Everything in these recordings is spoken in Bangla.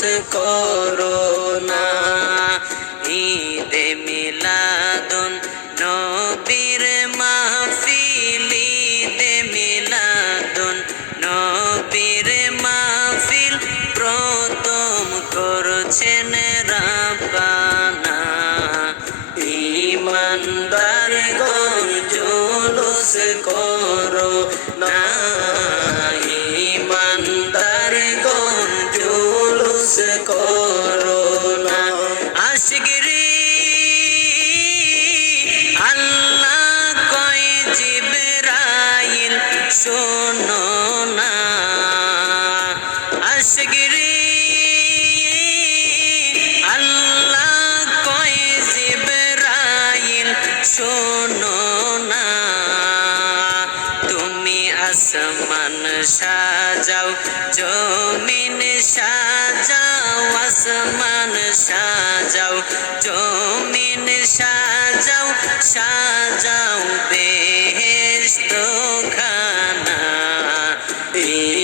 সে করো না। ঈদে মিলাদুন নবীর মাহফিল, ঈদে মিলাদুন নবীর মাহফিল প্রথম করছেন রাব্বানা। ইমানদার আসমান সাজাও, জমিন সাজাও, আসমান সাজাও, জমিন সাজাও সাজাও বেহেশত খানা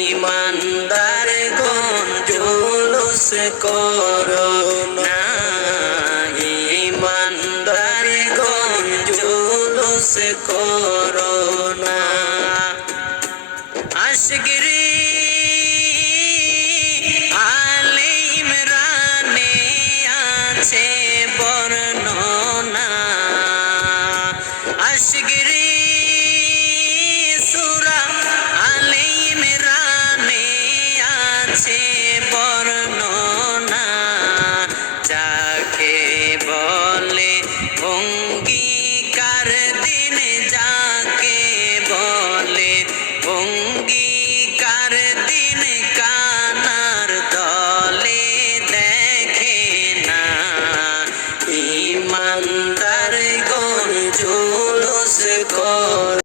ইমানদার কোন জুলুস করো না। ইমানদার কোন জুলুস করো আশগিরি আলে ইমরানে আছে বর্ণনা আশগিরি cold.